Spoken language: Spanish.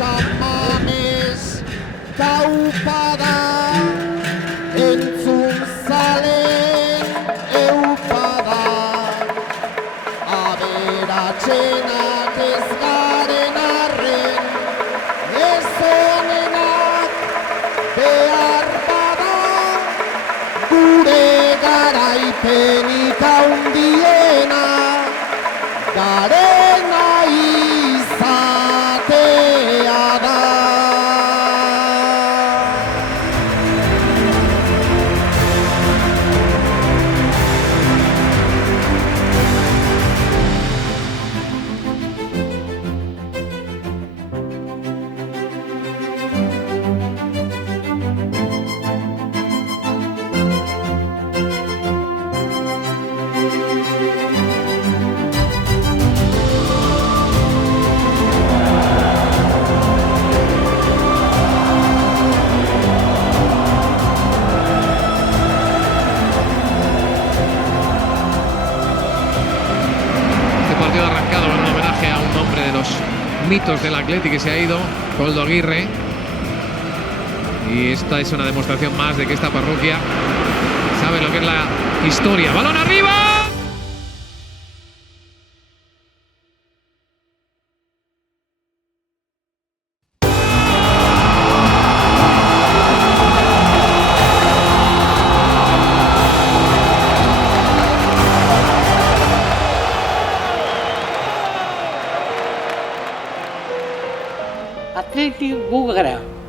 Xamames kaupada entzun zalen eupada aberatzenak ez garen arren ez honenak behar bada gure garaipenik handiena garena izatea da. Partido arrancado en un homenaje a un hombre de los mitos del Athletic que se ha ido, Koldo Aguirre, y esta es una demostración más de que esta parroquia sabe lo que es la historia. ¡Balón arriba! Athletic gu gara.